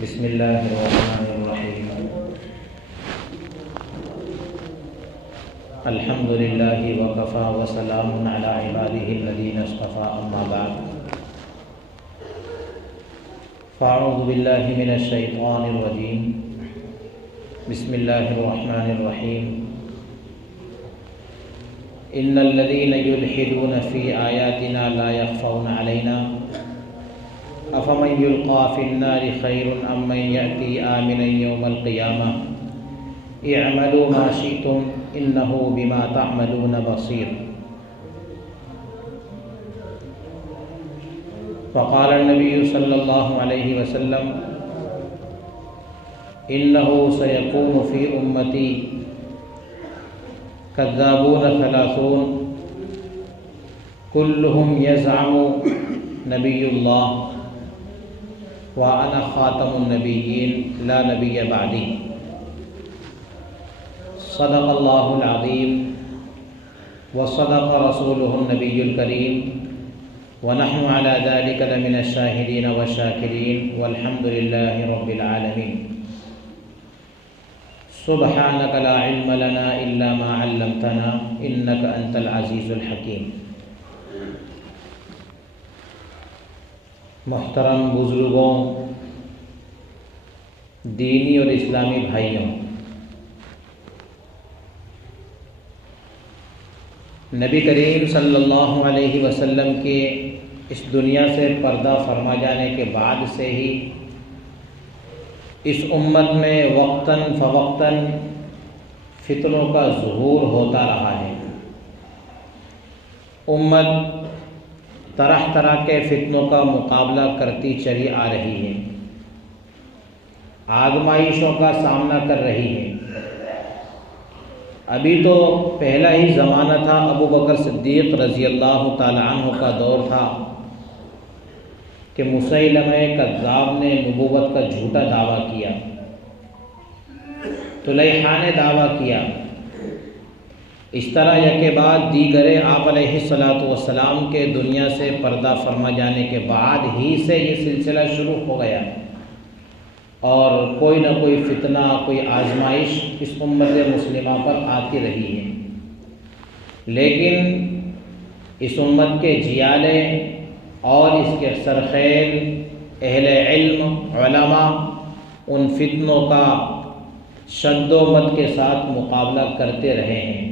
بسم اللہ الرحمن الرحیم الحمد للہ وکفی وسلام علی عبادہ الذین اصطفی اما بعد فاعوذ باللہ من الشیطان الرجیم بسم اللہ الرحمن الرحیم ان الذین یلحدون فی آیاتنا لا یخفون علینا افمن یلقی فی النار خیر ام من یأتی آمنا یوم القیامہ اعملوا ما شئتم انہ بما تعملون بصیر فقال النبی صلی اللہ علیہ وسلم انہ سیکون فی امتی کذابون ثلاثون کلہم یزعم نبی اللہ وَأَنَا خَاتَمُ النَّبِيِّينَ لَا نَبِيَّ بَعْدِي صدق اللہ العظیم وصدق رسولہ النبی الکریم ونحن على ذلك لمن الشاہدین والشاکرین والحمد للہ رب العالمین سبحانک لا علم لنا الا ما علمتنا انک انت العزیز الحکیم۔ محترم بزرگوں، دینی اور اسلامی بھائیوں، نبی کریم صلی اللہ علیہ وسلم کے اس دنیا سے پردہ فرما جانے کے بعد سے ہی اس امت میں وقتاً فوقتاً فتنوں کا ظہور ہوتا رہا ہے۔ امت طرح طرح کے فتنوں کا مقابلہ کرتی چلی آ رہی ہے، آزمائشوں کا سامنا کر رہی ہے۔ ابھی تو پہلا ہی زمانہ تھا، ابو بکر صدیق رضی اللہ تعالی عنہ کا دور تھا کہ مسیلمہ کذاب نے نبوت کا جھوٹا دعویٰ کیا، طلیحہ نے دعویٰ کیا۔ اس طرح یکے بعد دیگرے آپ علیہ السلام کے دنیا سے پردہ فرما جانے کے بعد ہی سے یہ سلسلہ شروع ہو گیا، اور کوئی نہ کوئی فتنہ، کوئی آزمائش اس امت مسلمہ پر آتی رہی ہے۔ لیکن اس امت کے جیالے اور اس کے سرخیل اہل علم علماء ان فتنوں کا شد و مد کے ساتھ مقابلہ کرتے رہے ہیں،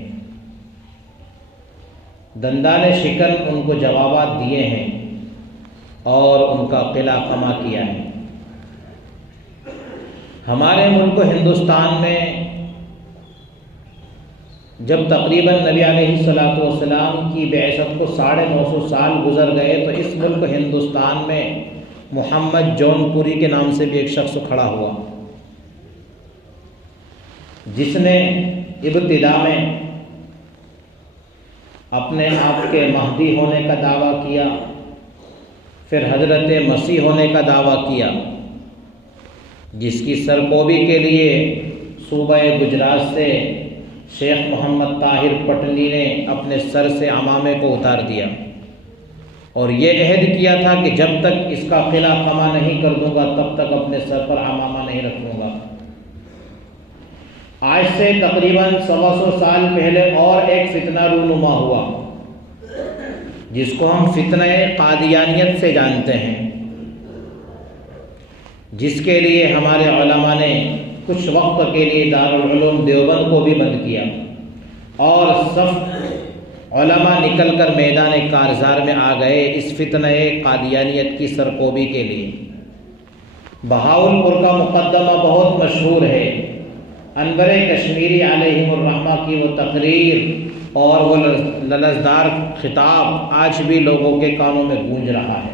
دندان شکن ان کو جوابات دیے ہیں اور ان کا قلع کما کیا ہے۔ ہمارے ملک ہندوستان میں جب تقریباً نبی علیہ السلام کی بعثت کو 950 سال گزر گئے تو اس ملک ہندوستان میں محمد جون پوری کے نام سے بھی ایک شخص کھڑا ہوا، جس نے ابتدا میں اپنے آپ کے مہدی ہونے کا دعویٰ کیا، پھر حضرت مسیح ہونے کا دعویٰ کیا، جس کی سرکوبی کے لیے صوبہ گجرات سے شیخ محمد طاہر پٹنی نے اپنے سر سے عمامے کو اتار دیا اور یہ عہد کیا تھا کہ جب تک اس کا قلع کما نہیں کر دوں گا تب تک اپنے سر پر عمامہ نہیں رکھوں گا۔ آج سے تقریباً 125 سال پہلے اور ایک فتنہ رونما ہوا، جس کو ہم فتنہ قادیانیت سے جانتے ہیں، جس کے لیے ہمارے علماء نے کچھ وقت کے لیے دارالعلوم دیوبند کو بھی بند کیا اور صف علماء نکل کر میدان کارزار میں آ گئے اس فتنہ قادیانیت کی سرکوبی کے لیے۔ بہاولپور کا مقدمہ بہت مشہور ہے، انور کشمیری علیہم الرحمہ کی وہ تقریر اور وہ للزدار خطاب آج بھی لوگوں کے کانوں میں گونج رہا ہے۔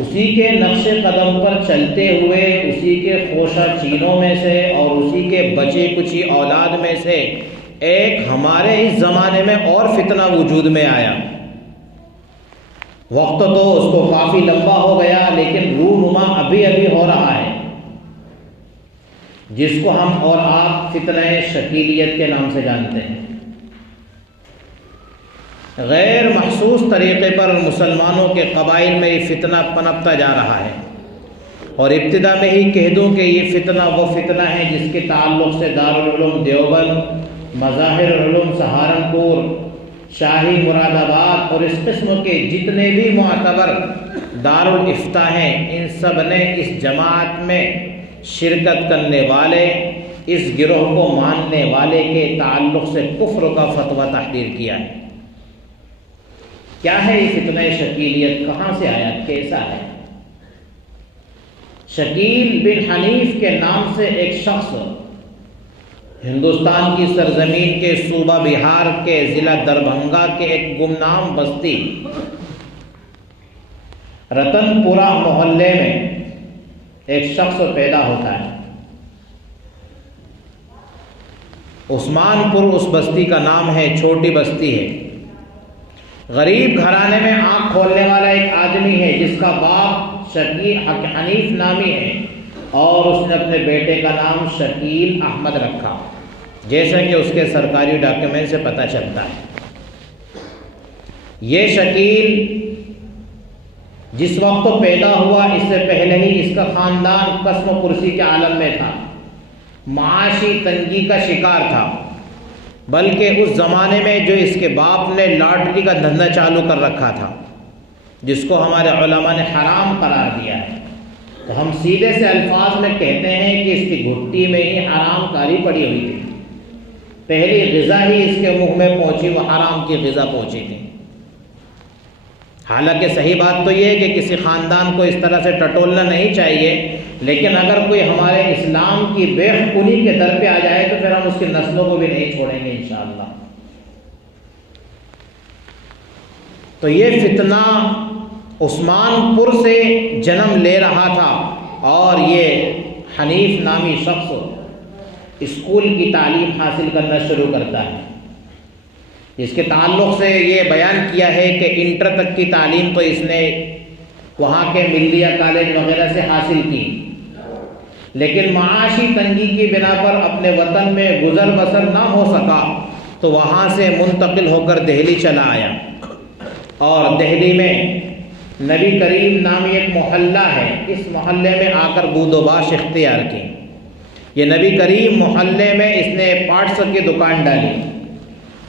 اسی کے نقش قدم پر چلتے ہوئے اسی کے خوشہ چینوں میں سے اور اسی کے بچی کچی اولاد میں سے ایک ہمارے اس زمانے میں اور فتنہ وجود میں آیا۔ وقت تو اس کو کافی لمبا ہو گیا لیکن رونما ابھی ابھی ہو رہا ہے، جس کو ہم اور آپ فتنہ شکیلیت کے نام سے جانتے ہیں۔ غیر محسوس طریقے پر مسلمانوں کے قبائل میں یہ فتنہ پنپتا جا رہا ہے۔ اور ابتدا میں ہی کہہ دوں کہ یہ فتنہ وہ فتنہ ہے جس کے تعلق سے دارالعلوم دیوبند، مظاہر العلوم سہارنپور، شاہی مراد آباد اور اس قسم کے جتنے بھی معتبر دارالافتاء ہیں، ان سب نے اس جماعت میں شرکت کرنے والے، اس گروہ کو ماننے والے کے تعلق سے کفر کا فتویٰ تحریر کیا ہے۔ کیا ہے یہ فتنہ شکیلیت؟ کہاں سے آیا؟ کیسا ہے؟ شکیل بن حنیف کے نام سے ایک شخص ہندوستان کی سرزمین کے صوبہ بہار کے ضلع دربھنگا کے ایک گمنام بستی رتن پورہ محلے میں ایک شخص پیدا ہوتا ہے۔ عثمان پور اس بستی کا نام ہے، چھوٹی بستی ہے۔ غریب گھرانے میں آنکھ کھولنے والا ایک آدمی ہے جس کا باپ شکیل حنیف نامی ہے، اور اس نے اپنے بیٹے کا نام شکیل احمد رکھا، جیسا کہ اس کے سرکاری ڈاکیومنٹ سے پتہ چلتا ہے۔ یہ شکیل جس وقت پیدا ہوا اس سے پہلے ہی اس کا خاندان قسم پرسی کے عالم میں تھا، معاشی تنگی کا شکار تھا، بلکہ اس زمانے میں جو اس کے باپ نے لاٹری کا دھندا چالو کر رکھا تھا، جس کو ہمارے علماء نے حرام قرار دیا ہے، تو ہم سیدھے سے الفاظ میں کہتے ہیں کہ اس کی گھٹی میں ہی حرام کاری پڑی ہوئی تھی۔ پہلی غذا ہی اس کے منہ میں پہنچی، وہ حرام کی غذا پہنچی تھی۔ حالانکہ صحیح بات تو یہ ہے کہ کسی خاندان کو اس طرح سے ٹٹولنا نہیں چاہیے، لیکن اگر کوئی ہمارے اسلام کی بے حکمی کے در پہ آ جائے تو پھر ہم اس کی نسلوں کو بھی نہیں چھوڑیں گے انشاءاللہ۔ تو یہ فتنہ عثمان پور سے جنم لے رہا تھا، اور یہ حنیف نامی شخص اسکول کی تعلیم حاصل کرنا شروع کرتا ہے۔ اس کے تعلق سے یہ بیان کیا ہے کہ انٹر تک کی تعلیم تو اس نے وہاں کے ملیہ کالج وغیرہ سے حاصل کی، لیکن معاشی تنگی کی بنا پر اپنے وطن میں گزر بسر نہ ہو سکا، تو وہاں سے منتقل ہو کر دہلی چلا آیا، اور دہلی میں نبی کریم نامی ایک محلہ ہے، اس محلے میں آ کر بود و باش اختیار کی۔ یہ نبی کریم محلے میں اس نے پارٹس کی دکان ڈالی،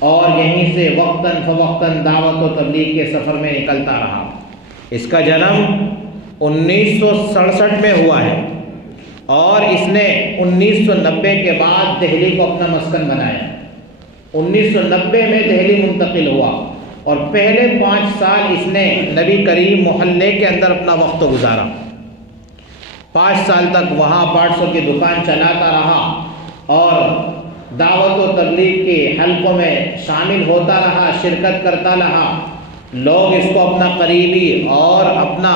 اور یہیں سے وقتاً فوقتاً دعوت و تبلیغ کے سفر میں نکلتا رہا۔ اس کا جنم 1967 میں ہوا ہے، اور اس نے 1990 کے بعد دہلی کو اپنا مسکن بنایا۔ 1990 میں دہلی منتقل ہوا، اور پہلے 5 سال اس نے نبی کریم محلے کے اندر اپنا وقت گزارا۔ 5 سال تک وہاں پارٹسوں کی دکان چلاتا رہا، اور دعوت و تبلیغ کے حلقوں میں شامل ہوتا رہا، شرکت کرتا رہا۔ لوگ اس کو اپنا قریبی اور اپنا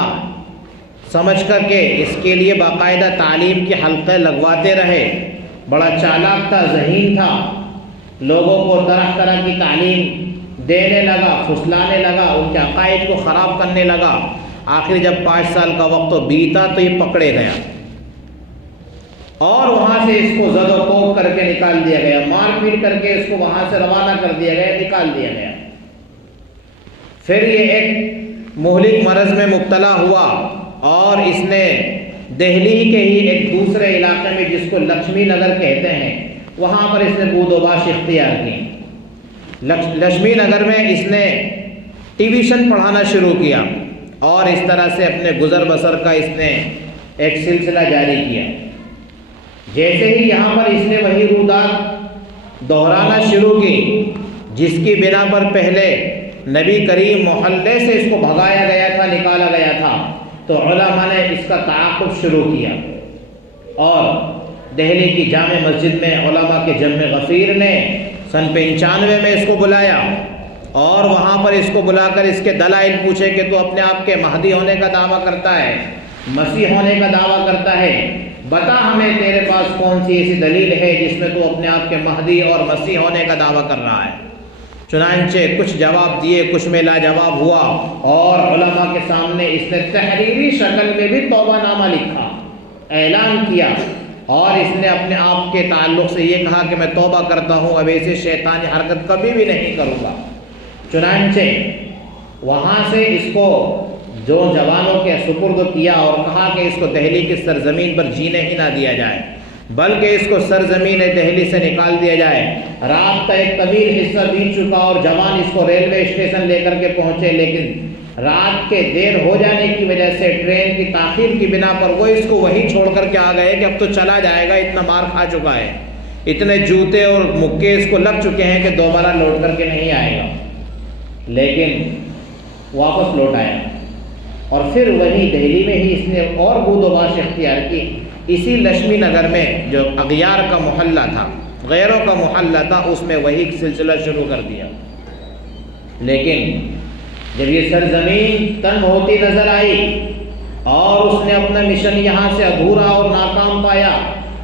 سمجھ کر کے اس کے لیے باقاعدہ تعلیم کے حلقے لگواتے رہے۔ بڑا چالاک تھا، ذہین تھا، لوگوں کو طرح طرح کی تعلیم دینے لگا، پھسلانے لگا، ان کے عقائد کو خراب کرنے لگا۔ آخر جب 5 سال کا وقت بیتا تو یہ پکڑے گیا، اور وہاں سے اس کو زد و کوب کر کے نکال دیا گیا، مار پیٹ کر کے اس کو وہاں سے روانہ کر دیا گیا، نکال دیا گیا۔ پھر یہ ایک مہلک مرض میں مبتلا ہوا، اور اس نے دہلی کے ہی ایک دوسرے علاقے میں جس کو لکشمی نگر کہتے ہیں، وہاں پر اس نے بود و باش اختیار کی۔ لکشمی نگر میں اس نے ٹیوشن پڑھانا شروع کیا، اور اس طرح سے اپنے گزر بسر کا اس نے ایک سلسلہ جاری کیا۔ جیسے ہی یہاں پر اس نے وہی رودات دہرانا شروع کی جس کی بنا پر پہلے نبی کریم محلے سے اس کو بھگایا گیا تھا، نکالا گیا تھا، تو علماء نے اس کا تعاقب شروع کیا، اور دہلی کی جامع مسجد میں علماء کے جمع غفیر نے سن 95 میں اس کو بلایا، اور وہاں پر اس کو بلا کر اس کے دلائل پوچھے کہ تو اپنے آپ کے مہدی ہونے کا دعویٰ کرتا ہے، مسیح ہونے کا دعویٰ کرتا ہے، بتا ہمیں تیرے پاس کون سی ایسی دلیل ہے جس میں تو اپنے آپ کے مہدی اور مسیح ہونے کا دعویٰ کر رہا ہے۔ چنانچہ کچھ جواب دیے، کچھ میں لاجواب ہوا، اور علماء کے سامنے اس نے تحریری شکل میں بھی توبہ نامہ لکھا، اعلان کیا، اور اس نے اپنے آپ کے تعلق سے یہ کہا کہ میں توبہ کرتا ہوں، اب ایسی شیطانی حرکت کبھی بھی نہیں کروں گا۔ چنانچہ وہاں سے اس کو جو جوانوں کے سپرد کیا اور کہا کہ اس کو دہلی کی سرزمین پر جینے ہی نہ دیا جائے بلکہ اس کو سرزمین دہلی سے نکال دیا جائے۔ رات کا ایک طویل حصہ بیت چکا اور جوان اس کو ریلوے اسٹیشن لے کر کے پہنچے، لیکن رات کے دیر ہو جانے کی وجہ سے ٹرین کی تاخیر کی بنا پر وہ اس کو وہیں چھوڑ کر کے آ گئے کہ اب تو چلا جائے گا، اتنا مار کھا چکا ہے، اتنے جوتے اور مکے اس کو لگ چکے ہیں کہ دوبارہ لوٹ کر کے نہیں آئے گا، لیکن واپس لوٹ آیا۔ اور پھر وہیں دہلی میں ہی اس نے اور بود و باش اختیار کی، اسی لکشمی نگر میں جو اغیار کا محلہ تھا، غیروں کا محلہ تھا، اس میں وہی سلسلہ شروع کر دیا۔ لیکن جب یہ سرزمین تنگ ہوتی نظر آئی اور اس نے اپنا مشن یہاں سے ادھورا اور ناکام پایا،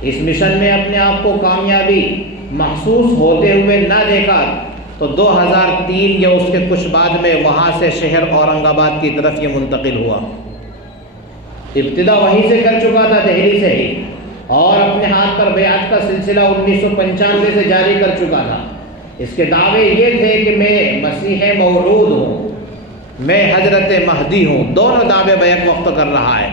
اس مشن میں اپنے آپ کو کامیابی محسوس ہوتے ہوئے نہ دیکھا، تو 2003 یا اس کے کچھ بعد میں وہاں سے شہر اورنگ آباد کی طرف یہ منتقل ہوا۔ ابتدا وہیں سے کر چکا تھا، دہلی سے ہی، اور اپنے ہاتھ پر بیعت کا سلسلہ 1995 سے جاری کر چکا تھا۔ اس کے دعوے یہ تھے کہ میں مسیح موعود ہوں، میں حضرت مہدی ہوں، دونوں دعوے بیک وقت کر رہا ہے۔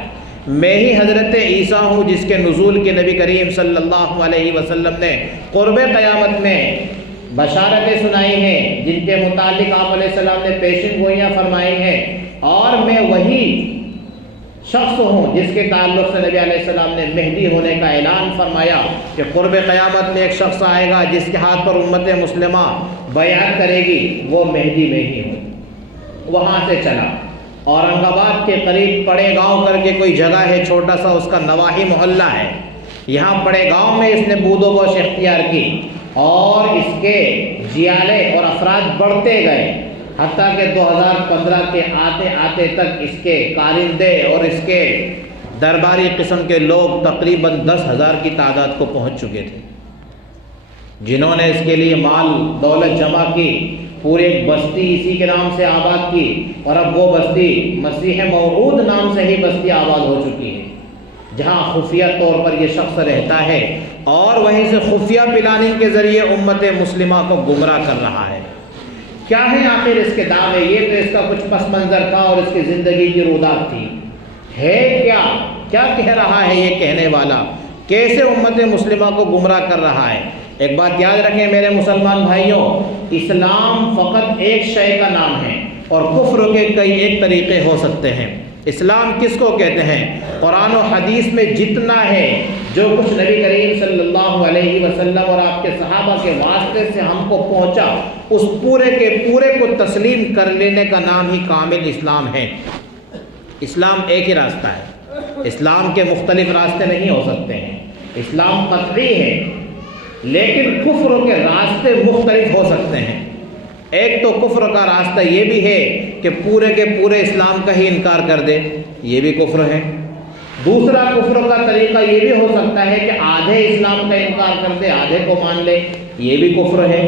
میں ہی حضرت عیسیٰ ہوں جس کے نزول کے نبی کریم صلی اللہ علیہ وسلم نے قرب قیامت میں بشارتیں سنائی ہیں، جن کے متعلق آپ علیہ السلام نے پیشن گوئیاں فرمائی ہیں، اور میں وہی شخص ہوں جس کے تعلق سے نبی علیہ السلام نے مہدی ہونے کا اعلان فرمایا کہ قرب قیامت میں ایک شخص آئے گا جس کے ہاتھ پر امت مسلمہ بیعت کرے گی، وہ مہدی میں ہی ہوں۔ وہاں سے چلا، اورنگ آباد کے قریب پڑے گاؤں کر کے کوئی جگہ ہے، چھوٹا سا اس کا نواحی محلہ ہے، یہاں پڑے گاؤں میں اس نے بود و باش اختیار کی، اور اس کے جیالے اور افراد بڑھتے گئے، حتیٰ کہ 2015 کے آتے آتے تک اس کے کارندے اور اس کے درباری قسم کے لوگ تقریباً 10,000 کی تعداد کو پہنچ چکے تھے، جنہوں نے اس کے لیے مال دولت جمع کی، پورے ایک بستی اسی کے نام سے آباد کی، اور اب وہ بستی مسیح موعود نام سے ہی بستی آباد ہو چکی ہے، جہاں خفیہ طور پر یہ شخص رہتا ہے اور وہیں سے خفیہ پلاننگ کے ذریعے امت مسلمہ کو گمراہ کر رہا ہے۔ کیا ہے آخر اس کے دعوے؟ یہ تو اس کا کچھ پس منظر تھا اور اس کی زندگی کی رودات تھی، ہے کیا کہہ رہا ہے یہ کہنے والا، کیسے امت مسلمہ کو گمراہ کر رہا ہے؟ ایک بات یاد رکھیں میرے مسلمان بھائیوں، اسلام فقط ایک شے کا نام ہے اور کفر کے کئی ایک طریقے ہو سکتے ہیں۔ اسلام کس کو کہتے ہیں؟ قرآن و حدیث میں جتنا ہے، جو کچھ نبی کریم صلی اللہ علیہ وسلم اور آپ کے صحابہ کے واسطے سے ہم کو پہنچا، اس پورے کے پورے کو تسلیم کر لینے کا نام ہی کامل اسلام ہے۔ اسلام ایک ہی راستہ ہے، اسلام کے مختلف راستے نہیں ہو سکتے ہیں، اسلام قطعی ہے، لیکن کفر کے راستے مختلف ہو سکتے ہیں۔ ایک تو کفر کا راستہ یہ بھی ہے کہ پورے کے پورے اسلام کا ہی انکار کر دے، یہ بھی کفر ہے۔ دوسرا کفر کا طریقہ یہ بھی ہو سکتا ہے کہ آدھے اسلام کا انکار کر دے، آدھے کو مان لے، یہ بھی کفر ہے۔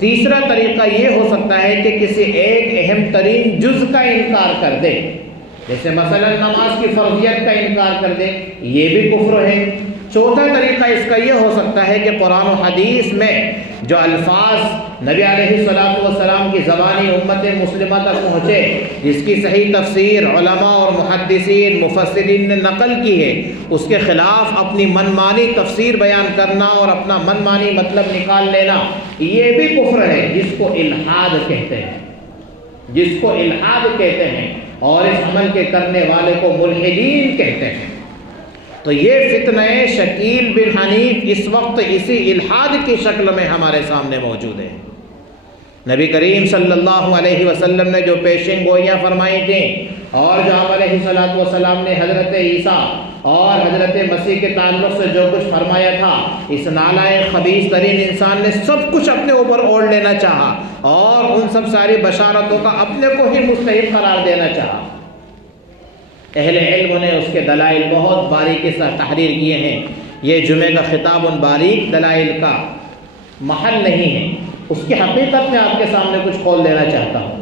تیسرا طریقہ یہ ہو سکتا ہے کہ کسی ایک اہم ترین جز کا انکار کر دے، جیسے مثلا نماز کی فرضیت کا انکار کر دے، یہ بھی کفر ہے۔ چوتھا طریقہ اس کا یہ ہو سکتا ہے کہ قرآن و حدیث میں جو الفاظ نبی علیہ السلام کی زبانی امت مسلمہ تک پہنچے، جس کی صحیح تفسیر علماء اور محدثین مفسرین نے نقل کی ہے، اس کے خلاف اپنی منمانی تفسیر بیان کرنا اور اپنا منمانی مطلب نکال لینا، یہ بھی کفر ہے، جس کو الحاد کہتے ہیں، جس کو الحاد کہتے ہیں، اور اس عمل کے کرنے والے کو ملحدین کہتے ہیں۔ تو یہ فتنہ شکیل بن حنیف اس وقت اسی الحاد کی شکل میں ہمارے سامنے موجود ہے۔ نبی کریم صلی اللہ علیہ وسلم نے جو پیشن گوئیاں فرمائی تھیں اور جو آپ علیہ السلام نے حضرت عیسیٰ اور حضرت مسیح کے تعلق سے جو کچھ فرمایا تھا، اس نالائق خبیث ترین انسان نے سب کچھ اپنے اوپر اوڑھ لینا چاہا اور ان سب ساری بشارتوں کا اپنے کو ہی مستحق قرار دینا چاہا۔ اہل علم نے اس کے دلائل بہت باریکی سے تحریر کیے ہیں، یہ جمعہ کا خطاب ان باریک دلائل کا محل نہیں ہے، اس کی حقیقت میں آپ کے سامنے کچھ قول دینا چاہتا ہوں۔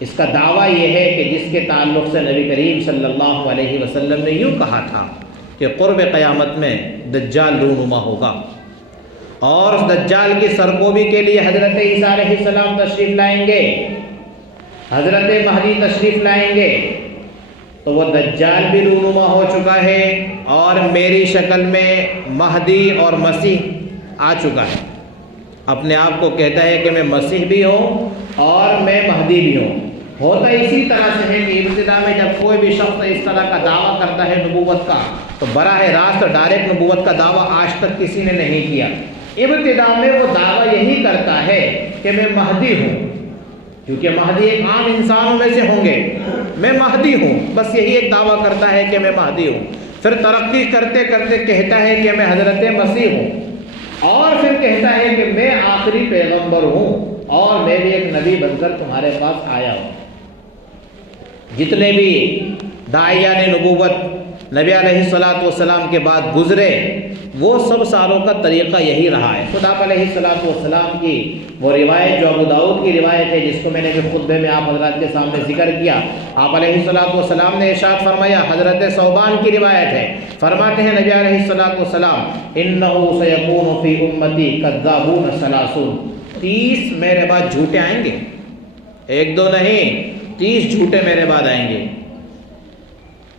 اس کا دعویٰ یہ ہے کہ جس کے تعلق سے نبی کریم صلی اللہ علیہ وسلم نے یوں کہا تھا کہ قرب قیامت میں دجال رونما ہوگا، اور اس دجال کی سرکوبی کے لیے حضرت عیسیٰ علیہ السلام تشریف لائیں گے، حضرت مہدی تشریف لائیں گے تو وہ دجال بھی رونما ہو چکا ہے اور میری شکل میں مہدی اور مسیح آ چکا ہے، اپنے آپ کو کہتا ہے کہ میں مسیح بھی ہوں اور میں مہدی بھی ہوں۔ ہوتا اسی طرح سے ہے کہ ابتدا میں جب کوئی بھی شخص اس طرح کا دعویٰ کرتا ہے نبوت کا تو براہ راست ڈائریکٹ نبوت کا دعویٰ آج تک کسی نے نہیں کیا۔ ابتدا میں وہ دعویٰ یہی کرتا ہے کہ میں مہدی ہوں، کیونکہ مہدی ایک عام انسانوں میں سے ہوں گے، میں مہدی ہوں، بس یہی ایک دعویٰ کرتا ہے کہ میں مہدی ہوں۔ پھر ترقی کرتے کرتے کہتا ہے کہ میں حضرت مسیح ہوں، اور پھر کہتا ہے کہ میں آخری پیغمبر ہوں اور میں بھی ایک نبی بن کر تمہارے پاس آیا ہوں۔ جتنے بھی داعیان نبوت نبی علیہ الصلوۃ والسلام کے بعد گزرے وہ سب سالوں کا طریقہ یہی رہا ہے۔ خود آپ علیہ الصلوۃ والسلام کی وہ روایت جو ابو داؤد کی روایت ہے، جس کو میں نے بھی خطبے میں آپ حضرات کے سامنے ذکر کیا، آپ علیہ الصلوۃ والسلام نے ارشاد فرمایا، حضرت ثوبان کی روایت ہے، فرماتے ہیں نبی علیہ الصلوۃ والسلام، انہ سیکون فی امتی کذابون ثلاثون، 30 میرے بعد جھوٹے آئیں گے، ایک دو نہیں، 30 جھوٹے میرے بعد آئیں گے۔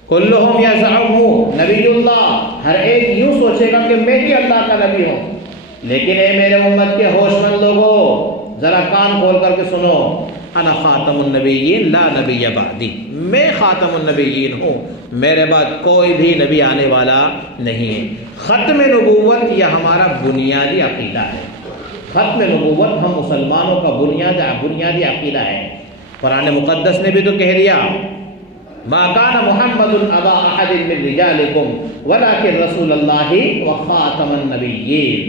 کلہم یزعم نبی اللہ، ہر ایک یوں سوچے گا کہ میں ہی اللہ کا نبی ہوں، لیکن اے میرے امت کے ہوش مند لوگوں ذرا کان کھول کر کے سنو، انا خاتم النبیین لا نبی بعدی، میں خاتم النبیین ہوں، میرے بعد کوئی بھی نبی آنے والا نہیں ہے۔ ختم نبوت یہ ہمارا بنیادی عقیدہ ہے، ختم نبوت ہم مسلمانوں کا بنیادی عقیدہ ہے۔ قرآن مقدس نے بھی تو کہہ دیا، ما کان محمد ابا احد من رجالکم ولکن رسول اللہ وخاتم النبیین،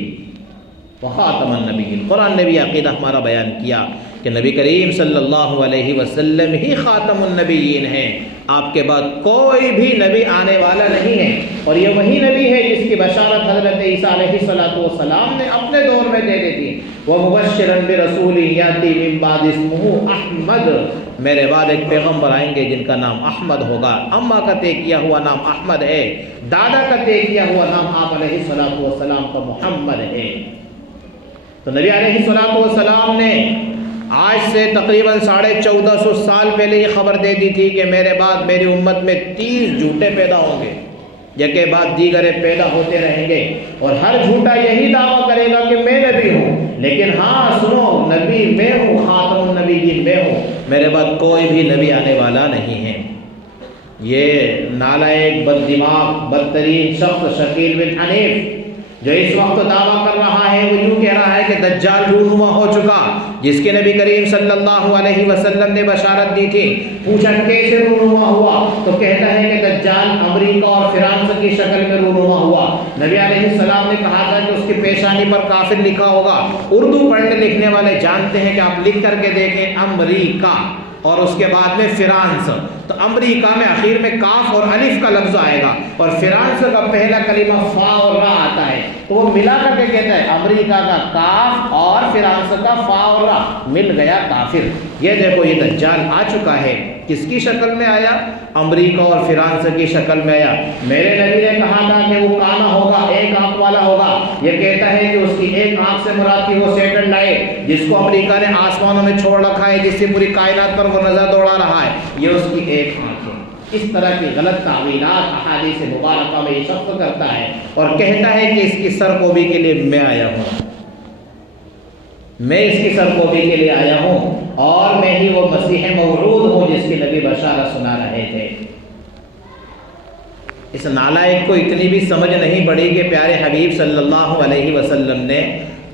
وخاتم النبیین۔ قرآن نے بھی عقیدہ ہمارا بیان کیا کہ نبی کریم صلی اللہ علیہ وسلم ہی خاتم النبیین ہیں، آپ کے بعد کوئی بھی نبی آنے والا نہیں ہے، اور یہ وہی نبی ہے جس کی بشارت حضرت عیسیٰ علیہ السلام نے اپنے دور میں دے دی تھی، وَمُبَشِّرًا بِرَسُولٍ يَأْتِي مِن بَعْدِ اسْمُهُ احمد، میرے بعد ایک پیغمبر آئیں گے جن کا نام احمد ہوگا۔ اماں کا طے کیا ہوا نام احمد ہے، دادا کا طے کیا ہوا نام آپ علیہ السلام کا محمد ہے۔ تو نبی علیہ السلام نے آج سے تقریباً 1450 سال پہلے یہ خبر دے دی تھی کہ میرے بعد میری امت میں 30 جھوٹے پیدا ہوں گے، یکے بعد دیگرے پیدا ہوتے رہیں گے، اور ہر جھوٹا یہی دعویٰ کرے گا کہ میں نبی ہوں، لیکن ہاں سنو، نبی میں ہوں، خاتم النبیین میں ہوں، میرے بعد کوئی بھی نبی آنے والا نہیں ہے۔ یہ نالائق، بد دماغ، بدترین شخص شکیل بن حنیف جو اس وقت دعویٰ کر رہا ہے، وہ یوں کہہ رہا ہے کہ دجال رونما ہو چکا، جس کے نبی کریم صلی اللہ علیہ وسلم نے بشارت دی تھی۔ پوچھا کیسے رونما ہوا، تو کہتا ہے کہ دجال امریکہ اور فرانس کی شکل میں رونما ہوا۔ نبی علیہ السلام نے کہا تھا کہ اس کی پیشانی پر کافر لکھا ہوگا۔ اردو پڑھنے لکھنے والے جانتے ہیں کہ آپ لکھ کر کے دیکھیں امریکہ اور اس کے بعد میں فرانس، تو امریکہ میں آخر میں کاف اور الف کا لفظ آئے گا، اور فرانس کا پہلا کلمہ فا اور را آتا ہے، تو وہ ملا کر کے کہتا ہے امریکہ کا کاف اور فرانس کا فا اور را، مل گیا کافر۔ یہ دیکھو یہ دجال آ چکا ہے، کس کی شکل میں آیا؟ امریکہ اور فرانس کی شکل میں آیا۔ میرے نبی نے کہا تھا کہ وہ کانا ہوگا، ایک آنکھ والا ہوگا، یہ کہتا ہے کہ اس کی ایک آنکھ سے مراد تھی وہ سیٹن لائٹ جس کو امریکہ نے آسمانوں میں چھوڑ رکھا ہے، جس سے پوری کائنات پر وہ نظر دوڑا رہا ہے، یہ اس کی ایک آنکھ ہے۔ اس طرح کی غلط تعویلات احادیث مبارکہ میں یہ شخص کرتا ہے اور کہتا ہے کہ اس کی سرکوبی کے لیے میں آیا ہوں، میں اس کی سرکوبی کے لیے آیا ہوں، اور میں ہی وہ مسیح موعود ہوں جس کی نبی بشارت سنا رہے تھے۔ اس نالائق کو اتنی بھی سمجھ نہیں پڑی کہ پیارے حبیب صلی اللہ علیہ وسلم نے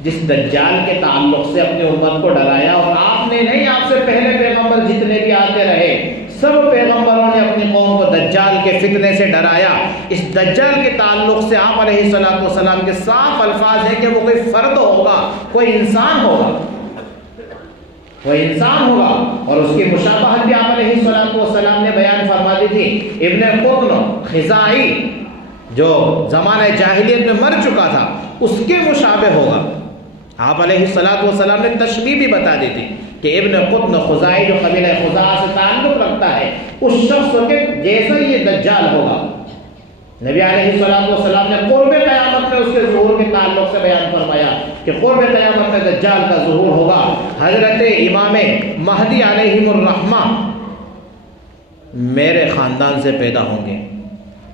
جس دجال کے تعلق سے اپنی امت کو ڈرایا، اور آپ نے نہیں، آپ سے پہلے پیغمبر جتنے بھی آتے رہے سب پیغمبروں نے اپنی قوم کو دجال کے فتنے سے ڈرایا۔ اس دجال کے تعلق سے آپ علیہ السلام کے صاف الفاظ ہیں کہ وہ کوئی فرد ہوگا، کوئی انسان ہوگا، کوئی انسان ہوگا، اور اس کی مشابہت بھی آپ علیہ السلام نے بیان فرما دی تھی۔ ابن قطن خزاعی جو زمانہ جاہلیت میں مر چکا تھا، اس کے مشابہ ہوگا۔ آپ علیہ السلام نے تشبیہ بھی بتا دی تھی کہ ابن قطن خزاعی جو قبیلہ خزاعہ سے تعلق رکھتا ہے، اس شخص کے جیسا یہ دجال ہوگا۔ نبی علیہ السلام نے قرب قیامت میں اس کے ظہور کے تعلق سے بیان فرمایا کہ قرب قیامت میں دجال کا ظہور ہوگا، حضرت امام مہدی علیہم الرحمہ میرے خاندان سے پیدا ہوں گے،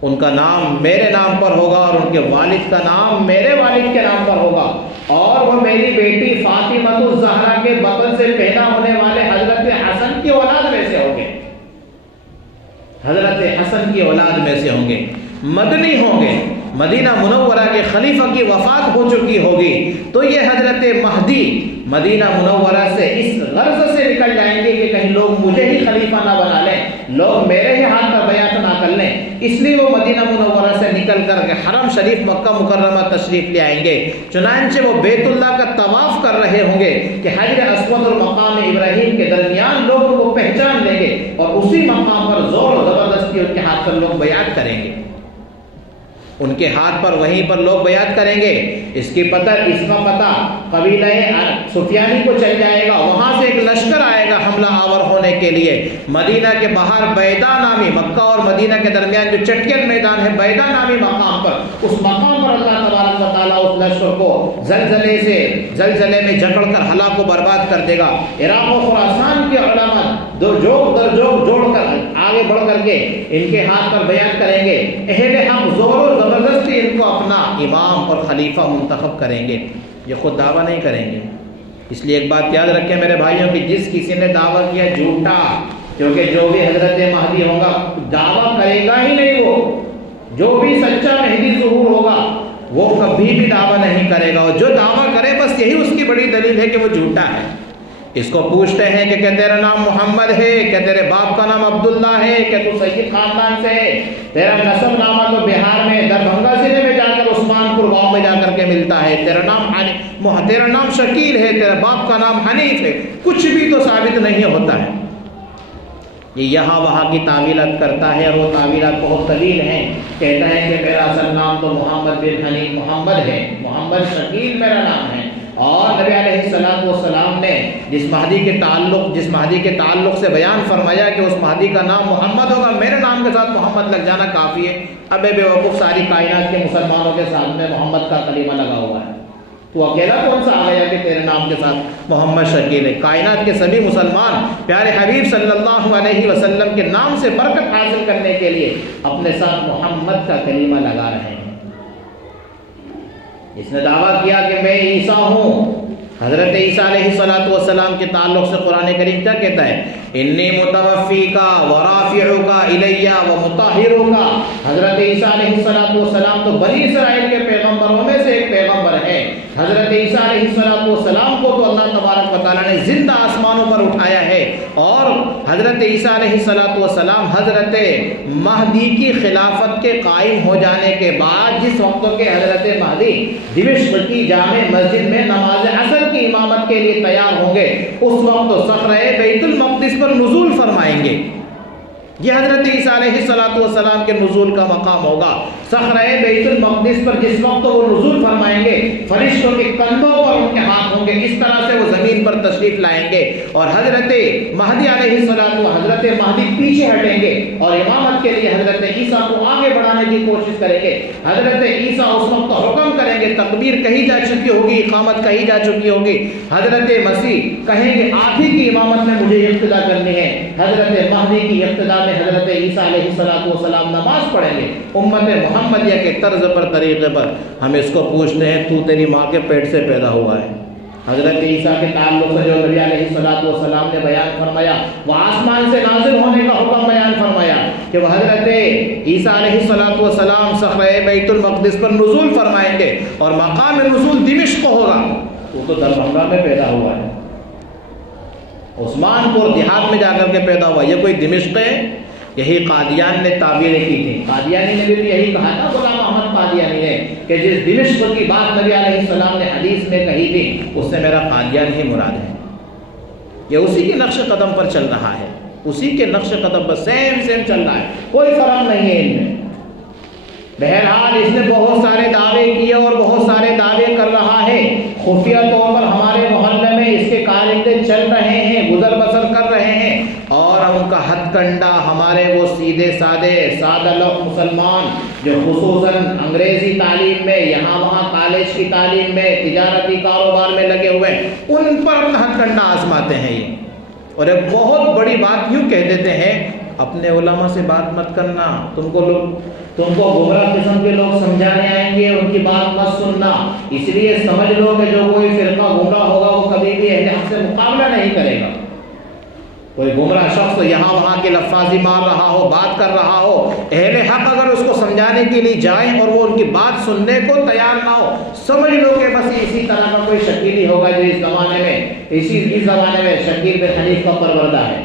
ان کا نام میرے نام پر ہوگا اور ان کے والد کا نام میرے والد کے نام پر ہوگا، اور وہ میری بیٹی فاطمہ الزہرا کے بطن سے پیدا ہونے والے حضرت حسن کی اولاد میں سے ہوں گے، حضرت حسن کی اولاد میں سے ہوں گے، مدنی ہوں گے، مدینہ منورہ کے خلیفہ کی وفات ہو چکی ہوگی، تو یہ حضرت مہدی مدینہ منورہ سے اس غرض سے نکل جائیں گے کہ کہیں لوگ مجھے ہی خلیفہ نہ بنا لیں، لوگ میرے ہی ہاتھ پر بیعت نہ کر لیں، اس لیے وہ مدینہ منورہ سے نکل کر کے حرم شریف مکہ مکرمہ تشریف لے آئیں گے، چنانچہ وہ بیت اللہ کا طواف کر رہے ہوں گے کہ حجر اسود اور مقام ابراہیم کے درمیان لوگوں کو پہچان لیں گے، اور اسی مقام پر زور و زبردستی ان کے ہاتھ پر لوگ بیعت کریں گے، ان کے ہاتھ پر وہیں پر لوگ بیعت کریں گے۔ اس کا پتہ قبیلہ سفیانی کو چل جائے گا، وہاں سے ایک لشکر آئے گا حملہ آور ہونے کے لیے، مدینہ کے باہر بیدا نامی، مکہ اور مدینہ کے درمیان جو چٹین میدان ہے بیدا نامی مقام پر، اس مقام پر اللہ تبارک و تعالیٰ اس لشکر کو زلزلے میں جکڑ کر ہلاک و برباد کر دے گا۔ عراق و خراسان کے علماء دو جوگ در جوگ جوڑ کر آگے بڑھ کر کے ان کے ہاتھ پر بیعت کریں گے، اہل حق زور و زبردستی ان کو اپنا امام اور خلیفہ منتخب کریں گے، یہ خود دعویٰ نہیں کریں گے۔ اس لیے ایک بات یاد رکھیں میرے بھائیوں کہ جس کسی نے دعویٰ کیا جھوٹا، کیونکہ جو بھی حضرت مہدی ہوگا دعویٰ کرے گا ہی نہیں، وہ جو بھی سچا مہدی ظہور ہوگا وہ کبھی بھی دعویٰ نہیں کرے گا، اور جو دعویٰ کرے بس یہی اس کی بڑی دلیل ہے کہ وہ جھوٹا ہے۔ اس کو پوچھتے ہیں کہ کیا تیرا نام محمد ہے، کیا تیرے باپ کا نام عبداللہ ہے، کیا تو سید خاندان سے ہے، تیرا نسب نامہ تو بہار میں دربھنگا ضلع میں جا کر عثمان پور گاؤں میں جا کر کے ملتا ہے، تیرا نام شکیل ہے، تیرا باپ کا نام حنیف ہے، کچھ بھی تو ثابت نہیں ہوتا ہے۔ یہ یہاں وہاں کی تعویلات کرتا ہے، اور وہ تعویلات بہت طویل ہیں، کہتا ہے کہ میرا اصل نام تو محمد بن حنیف محمد ہے، محمد شکیل میرا نام ہے، اور نبی علیہ السلام نے جس مہدی کے تعلق سے بیان فرمایا کہ اس مہدی کا نام محمد ہوگا، میرے نام کے ساتھ محمد لگ جانا کافی ہے۔ اب بے وقوف ساری کائنات کے مسلمانوں کے سامنے محمد کا کلمہ لگا ہوا ہے، تو اکیلا کون سا آ گیا کہ تیرے نام کے ساتھ محمد شکیل ہے؟ کائنات کے سبھی مسلمان پیارے حبیب صلی اللہ علیہ وسلم کے نام سے برکت حاصل کرنے کے لیے اپنے ساتھ محمد کا کلمہ لگا رہے ہیں۔ اس نے دعویٰ کیا کہ میں عیسیٰ ہوں، حضرت عیسیٰ علیہ السلام کے تعلق سے قرآن کریم کیا کہتا ہے؟ انی متوفیکا ورافعکا الیہ ومطہرکا۔ حضرت عیسیٰ علیہ السلام تو بنی اسرائیل کے پیغمبروں میں سے ایک پیغمبر ہے۔ حضرت عیسیٰ علیہ السلام کو تو اللہ تبارک و تعالیٰ نے زندہ آسمانوں پر اٹھایا ہے، اور حضرت عیسیٰ علیہ السلام حضرت مہدی کی خلافت کے قائم ہو جانے کے بعد جس وقت کے حضرت مہدی دمشق کی جامع مسجد میں نماز عصر کی امامت کے لیے تیار ہوں گے، اس وقت صخرہ بیت المقدس پر نزول فرمائیں گے۔ یہ حضرت عیسیٰ علیہ السلام کے نزول کا مقام ہوگا، صخرہ بیت المقدس پر جس وقت وہ نزول فرمائیں گے، فرشتوں کے کندھوں پر ان کے ہاتھ ہوں گے، اس طرح سے وہ زمین پر تشریف لائیں گے، اور حضرت مہدی علیہ السلام حضرت مہدی پیچھے ہٹیں گے، اور امامت کے لیے حضرت عیسیٰ کو آگے بڑھانے کی کوشش کریں گے۔ حضرت عیسیٰ اس وقت حکم کریں گے، تکبیر کہی جا چکی ہوگی، اقامت کہی جا چکی ہوگی، حضرت مسیح کہیں گے آپ ہی کی امامت میں مجھے اقتدا کرنی ہے، حضرت مہدی کی اقتدا میں حضرت عیسیٰ علیہ السلام نماز پڑھیں گے امت محمدیہ کے طرز پر، طریقے پر۔ ہم اس کو پوچھتے ہیں تو تیری ماں کے پیٹ سے پیدا ہوا ہے؟ حضرت عیسیٰ کے تعلق سے جو نبی علیہ السلام نے بیان فرمایا، وہ آسمان سے نازل ہونے کا حکم بیان فرمایا کہ وہ حضرت عیسیٰ علیہ السلام صخرہ بیت المقدس پر نزول فرمائیں گے، اور مقام نزول دمشق ہوگا۔ وہ تو دربھنگا میں پیدا ہوا ہے، عثمان پور دیہات میں جا کر کے پیدا ہوا، یہ کوئی دمشق ہے؟ یہی قادیان نے تعبیریں کی تھی، قادیانی نے بھی یہی کہا تھا غلام احمد قادیانی نے کہ جس دمشق کی بات نبی علیہ السلام نے حدیث میں کہی تھی اس سے میرا قادیان ہی مراد ہے۔ یہ اسی کے نقش قدم پر چل رہا ہے، اسی کے نقش قدم پر سیم چل رہا ہے، کوئی فرق نہیں ہے ان میں۔ بہرحال اس نے بہت سارے دعوے کیے اور بہت سارے دعوے کر رہا ہے، خفیہ طور پر ہمارے محلے میں اس کے کارندے چل رہے ہیں، گزر بسر کر رہے ہیں، اور ان کا حد کنڈا ہمارے وہ سیدھے سادہ لوگ مسلمان جو خصوصاً انگریزی تعلیم میں، یہاں وہاں کالج کی تعلیم میں، تجارتی کاروبار میں لگے ہوئے، ان پر اپنا ہتھ کنڈا آزماتے ہیں یہ، اور ایک بہت بڑی بات یوں کہہ دیتے ہیں، اپنے علماء سے بات مت کرنا، تم کو گمراہ قسم کے لوگ سمجھانے آئیں گے، ان کی بات مت سننا، اس لیے سمجھ لو کہ جو کوئی فرقہ گمراہ ہوگا وہ کبھی بھی اہل حق سے مقابلہ نہیں کرے گا۔ کوئی گمراہ شخص یہاں وہاں کے لفاظی مار رہا ہو، بات کر رہا ہو، اہل حق اگر اس کو سمجھانے کے لیے جائیں اور وہ ان کی بات سننے کو تیار نہ ہو، سمجھ لو کہ بس اسی طرح کا کوئی شکیلی ہوگا جو اس زمانے میں شکیل بن حنیف کا پرورده ہے۔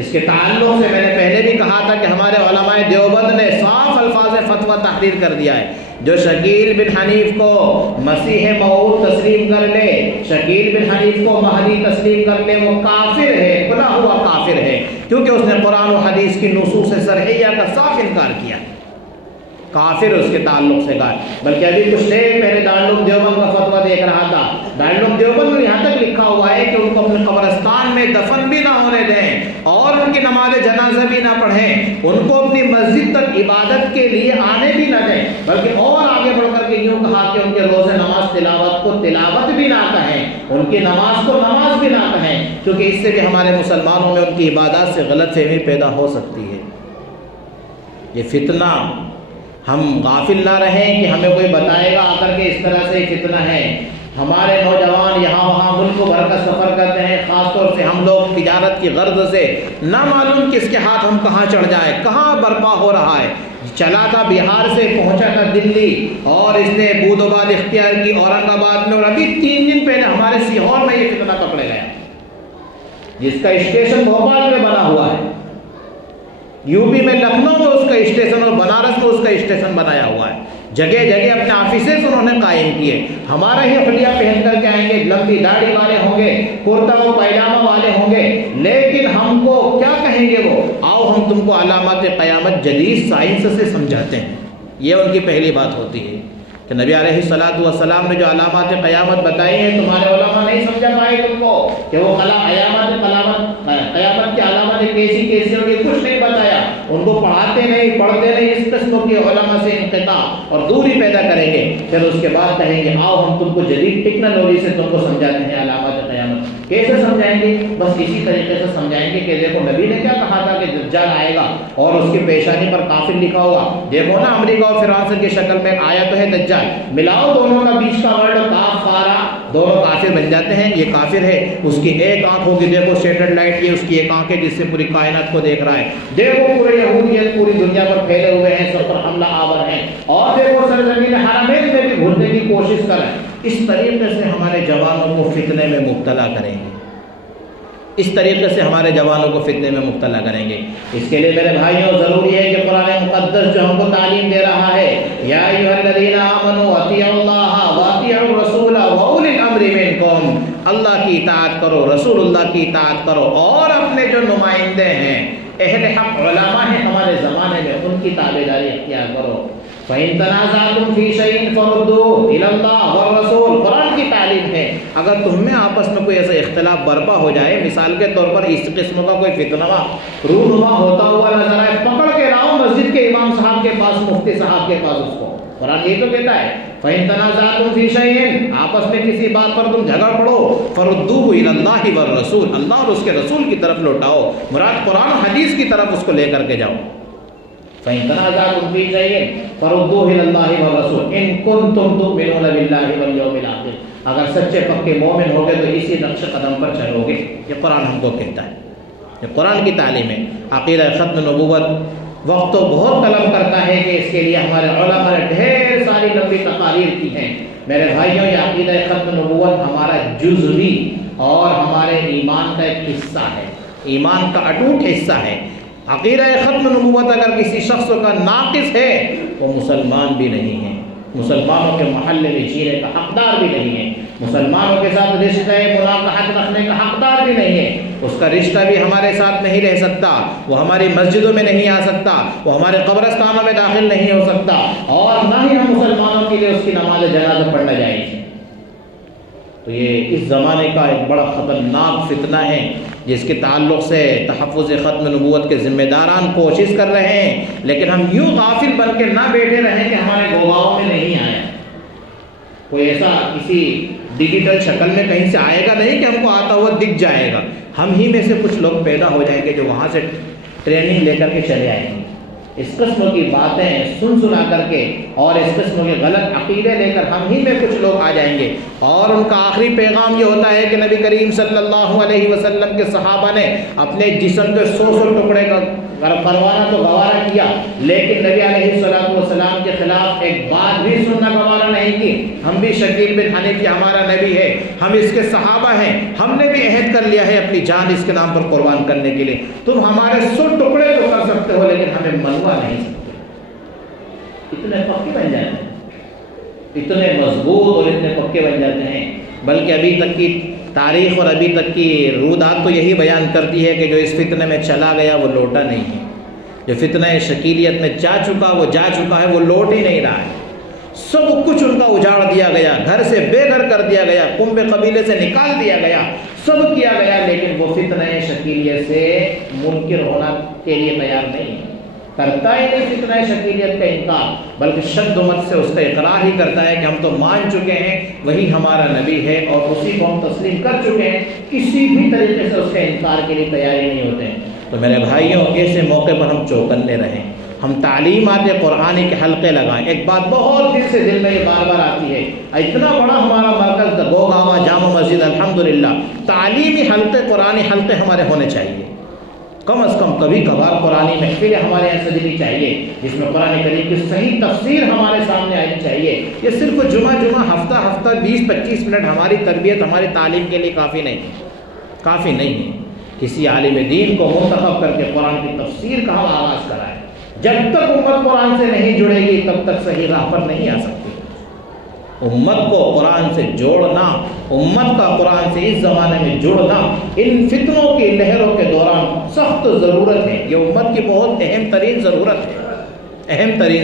اس کے تعلق سے میں نے پہلے بھی کہا تھا کہ ہمارے علماء دیوبند نے صاف الفاظ فتویٰ تحریر کر دیا ہے، جو شکیل بن حنیف کو مسیح موعود تسلیم کر لے، شکیل بن حنیف کو مہدی تسلیم کر لے، وہ کافر ہے، کھلا ہوا کافر ہے، کیونکہ اس نے قرآن و حدیث کی نصوص صحیحہ کا صاف انکار کیا، کافر اس کے تعلق سے کہا۔ بلکہ ابھی کچھ دیر پہلے دارالعلوم دیوبند کا فتویٰ دیکھ رہا تھا، دارالعلوم دیوبند میں یہاں تک لکھا ہوا ہے کہ ان کو اپنے قبرستان میں دفن بھی نہ ہونے دیں اور ان کی نماز جنازہ بھی نہ پڑھیں، ان کو اپنی مسجد تک عبادت کے لیے آنے بھی نہ دیں، بلکہ اور آگے بڑھ کر کے یوں کہا کہ ان کے روز نماز تلاوت کو تلاوت بھی نہ کہیں، ان کی نماز کو نماز بھی نہ کہیں، کیونکہ اس سے بھی ہمارے مسلمانوں میں ان کی عبادات سے غلط فہمی پیدا ہو سکتی ہے۔ یہ فتنہ ہم غافل نہ رہیں کہ ہمیں کوئی بتائے گا آ کر کے اس طرح سے فتنہ ہے۔ ہمارے نوجوان یہاں وہاں ملک بھر کا سفر کرتے ہیں، خاص طور سے ہم لوگ تجارت کی غرض سے، نہ معلوم کس کے ہاتھ ہم کہاں چڑھ جائے، کہاں برپا ہو رہا ہے۔ چلا تھا بہار سے، پہنچا تھا دلی، اور اس نے بود و باد اختیار کی اورنگ آباد میں، اور ابھی 3 دن پہلے ہمارے سیہور میں یہ فتنہ پکڑے گیا، جس کا اسٹیشن بھوپال میں بنا ہوا ہے، یو پی میں لکھنؤ میں اس کا اسٹیشن اور بنارس میں اس کا اسٹیشن بنایا ہوا ہے، جگہ جگہ اپنے آفیسز انہوں نے قائم کیے۔ ہمارا ہی حلیہ پہن کر کے آئیں گے، لمبی داڑھی والے ہوں گے، کرتا و پائجامہ والے ہوں گے، لیکن ہم کو کیا کہیں گے وہ؟ آؤ ہم تم کو علامات قیامت جدید سائنس سے سمجھاتے ہیں۔ یہ ان کی پہلی بات ہوتی ہے کہ نبی علیہ الصلوۃ والسلام نے جو علامات قیامت بتائی ہیں، تمہارے علماء نہیں سمجھا پائے تم کو کہ وہ قیامت کی علامات کیسی ہوگی، کچھ نہیں بتایا، ان کو پڑھاتے نہیں، پڑھتے نہیں، اس قسم کے علماء سے انقطاع اور دوری پیدا کریں گے، پھر اس کے بعد کہیں گے آؤ ہم تم کو جدید ٹیکنالوجی سے تم کو سمجھاتے ہیں علامات قیامت۔ کیسے سمجھائیں گے؟ بس اسی طریقے سے سمجھائیں گے کہ دیکھو نبی نے کیا کہا تھا کہ دجال آئے گا اور اس کی پیشانی پر کافر لکھا ہوگا، دیکھو نا امریکہ اور فرانس کی شکل میں آیا تو ہے دجال، ملاؤ دونوں کا بیچ کا ورڈ کاف فارا، دونوں کافر بن جاتے ہیں۔ یہ کافر ہے، اس کی ایک آنکھ ہوگی، دیکھو سیٹلائٹ، یہ اس کی ایک آنکھ ہے جس سے پوری کائنات کو دیکھ رہا ہے، دیکھو پورے یہودیت پوری دنیا پر پھیلے ہوئے ہیں، سب پر حملہ آور ہیں، اور دیکھو سرزمین حرمین میں بھی گھسنے کی کوشش کریں۔ اس طریقے سے ہمارے جوانوں کو فتنے میں مبتلا کریں گے، اس طریقے سے ہمارے جوانوں کو فتنے میں مبتلا کریں گے۔ اس کے لیے میرے بھائیوں ضروری ہے کہ قرآن مقدس جو ہم کو تعلیم دے رہا ہے، یا ایھا الذین آمنوا اطیعوا اللہ واطیعوا الرسول واولی الامر منکم، اللہ کی اطاعت کرو، رسول اللہ کی اطاعت کرو، اور اپنے جو نمائندے ہیں، اہل حق علماء ہیں ہمارے زمانے میں، ان کی تابعداری اختیار کرو۔ فَإِن تَنَازَعْتُمْ فِي شَيْءٍ فَرُدُّوهُ إِلَى اللَّهِ وَالرَّسُولِ، قرآن کی تعلیم ہے۔ اگر تم میں آپس میں کوئی ایسا اختلاف برپا ہو جائے، مثال کے طور پر اس قسم کا کوئی فتنہ رونما ہوتا ہوا نظر آئے، پکڑ کے لاؤ مسجد کے امام صاحب کے پاس، مفتی صاحب کے پاس، اس کو قرآن یہ تو کہتا ہے فَإِن تَنَازَعْتُمْ فِي شَيْءٍ، آپس میں کسی بات پر تم جھگڑ پڑو، فَرُدُّوهُ إِلَى اللَّهِ وَالرَّسُولِ، اللہ اور اس کے رسول کی طرف لوٹاؤ، مراد قرآن و حدیث کی طرف اس کو لے کر کے جاؤ۔ فَإِن تَنَازَعْتُمْ فِي شَيْءٍ فَرُدُّوهُ إِلَى اللَّهِ وَالرَّسُولِ إِن كُنتُمْ تُؤْمِنُونَ بِاللَّهِ وَالْيَوْمِ الْآخِرِ، اگر سچے پکے مومن ہوگے تو اسی نقش قدم پر چلو گے۔ یہ قرآن ہم کو کہتا ہے، یہ قرآن کی تعلیم ہے۔ عقیدہ ختم نبوت وقت تو بہت طلب کرتا ہے کہ اس کے لیے ہمارے علماء نے ڈھیر ساری لمبی تقاریر کی ہیں۔ میرے بھائیوں، یہ عقیدہ ختم نبوت ہمارا جزوی اور ہمارے ایمان کا ایک حصہ ہے، ایمان کا اٹوٹ حصہ ہے۔ عقیدہ ختم نبوت اگر کسی شخص کا ناقص ہے، وہ مسلمان بھی نہیں ہے، مسلمانوں کے محلے میں جینے کا حقدار بھی نہیں ہے، مسلمانوں کے ساتھ رشتہ ملاقات رکھنے کا حقدار بھی نہیں ہے، اس کا رشتہ بھی ہمارے ساتھ نہیں رہ سکتا، وہ ہماری مسجدوں میں نہیں آ سکتا، وہ ہمارے قبرستانوں میں داخل نہیں ہو سکتا، اور نہ ہی ہم مسلمانوں کے لیے اس کی نماز جنازہ پڑھنا جائز ہے۔ تو یہ اس زمانے کا ایک بڑا خطرناک فتنہ ہے جس کے تعلق سے تحفظ ختم نبوت کے ذمہ داران کوشش کر رہے ہیں، لیکن ہم یوں غافل بن کے نہ بیٹھے رہیں کہ ہمارے گوگاؤں میں نہیں آیا، کوئی ایسا کسی ڈیجیٹل شکل میں کہیں سے آئے گا نہیں کہ ہم کو آتا ہوا دکھ جائے گا، ہم ہی میں سے کچھ لوگ پیدا ہو جائیں گے جو وہاں سے ٹریننگ لے کر کے چلے آئیں گے، اس قسم کی باتیں سنا کر کے اور اس قسم کے غلط عقیدے لے کر ہم ہی میں کچھ لوگ آ جائیں گے، اور ان کا آخری پیغام یہ ہوتا ہے کہ نبی کریم صلی اللہ علیہ وسلم کے صحابہ نے اپنے جسم کے 100 ٹکڑے کا کروانا تو گوارا کیا، لیکن نبی علیہ السلام کے خلاف ایک بات بھی سننا گوارا نہیں کی۔ ہم بھی شکیل بن حنیف ہمارا نبی ہے، ہم اس کے صحابہ ہیں، ہم نے بھی عہد کر لیا ہے اپنی جان اس کے نام پر قربان کرنے کے لیے، تم ہمارے 100 ٹکڑے تو کر سکتے ہو لیکن ہمیں منوا نہیں سکتے۔ اتنے پکے بن جاتے ہیں، اتنے مضبوط اور اتنے پکے بن جاتے ہیں، بلکہ ابھی تک کی تاریخ اور ابھی تک کی رودات تو یہی بیان کرتی ہے کہ جو اس فتنے میں چلا گیا وہ لوٹا نہیں ہے، جو فتنہ شکیلیت میں جا چکا ہے وہ لوٹ ہی نہیں رہا ہے، سب کچھ ان کا اجاڑ دیا گیا، گھر سے بے گھر کر دیا گیا، قوم قبیلے سے نکال دیا گیا، سب کیا گیا، لیکن وہ فتنہ شکیلیت سے منکر ہونا کے لیے تیار نہیں ہے، کرتا ہی نہیں فتنہ شکیلیت کا انکار، بلکہ شد و مت سے اس کا اقرار ہی کرتا ہے کہ ہم تو مان چکے ہیں وہی ہمارا نبی ہے اور اسی کو ہم تسلیم کر چکے ہیں، کسی بھی طریقے سے اس کے انکار کے لیے تیار ہی نہیں ہوتے ہیں۔ تو میرے بھائیوں، ایسے موقع پر ہم چوکنے رہیں، ہم تعلیمات قرآن کے حلقے لگائیں۔ ایک بات بہت دن سے دل میں یہ بار بار آتی ہے، اتنا بڑا ہمارا مرکز گوگاواں جامع مسجد الحمدللہ، تعلیمی حلقے قرآن حلقے ہمارے ہونے چاہیے، کم از کم کبھی کبھار قرآنی محفلیں ہمارے یہاں سجنی چاہیے جس میں قرآن کریم کی صحیح تفسیر ہمارے سامنے آنی چاہیے۔ یہ صرف جمعہ ہفتہ 20-25 منٹ ہماری تربیت ہماری تعلیم کے لیے کافی نہیں ہے۔ کسی عالم دین کو منتخب کر کے قرآن کی تفسیر کا ہم آغاز کرائیں، جب تک امت قرآن سے نہیں جڑے گی تب تک صحیح راہ پر نہیں آ سکتی۔ امت کو قرآن سے جوڑنا، امت کا قرآن سے اس زمانے میں جڑنا ان فتنوں کی لہروں کے دوران سخت ضرورت ہے، یہ امت کی بہت اہم ترین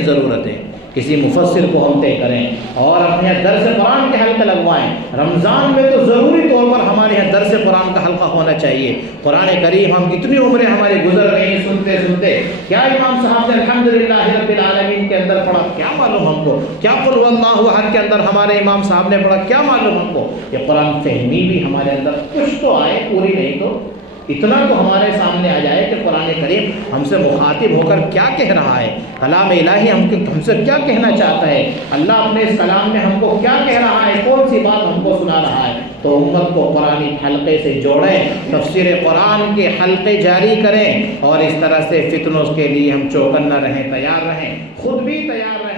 ضرورت ہے۔ کسی مفسر کو ہم طے کریں اور اپنے درس قرآن کے حلقے لگوائیں، رمضان میں تو ضروری طور پر ہمارے یہاں درس قرآن کا حلقہ ہونا چاہیے۔ قرآن کریم ہم اتنی عمریں ہماری گزر گئی سنتے کیا امام صاحب نے الحمدللہ رب العالمین کے اندر پڑھا کیا معلوم ہم کو، کیا قل هو اللہ احد کے اندر ہمارے امام صاحب نے پڑھا کیا معلوم ہم کو۔ یہ قرآن فہمی بھی ہمارے اندر کچھ تو آئے، پوری نہیں تو اتنا تو ہمارے سامنے آ جائے کہ قرآن کریم ہم سے مخاطب ہو کر کیا کہہ رہا ہے، کلام الہی ہم سے کیا کہنا چاہتا ہے، اللہ اپنے اس کلام میں ہم کو کیا کہہ رہا ہے، کون سی بات ہم کو سنا رہا ہے۔ تو امت کو قرآن حلقے سے جوڑیں، تفسیر قرآن کے حلقے جاری کریں اور اس طرح سے فتنوں کے لیے ہم چوکنا رہیں، تیار رہیں، خود بھی تیار رہیں۔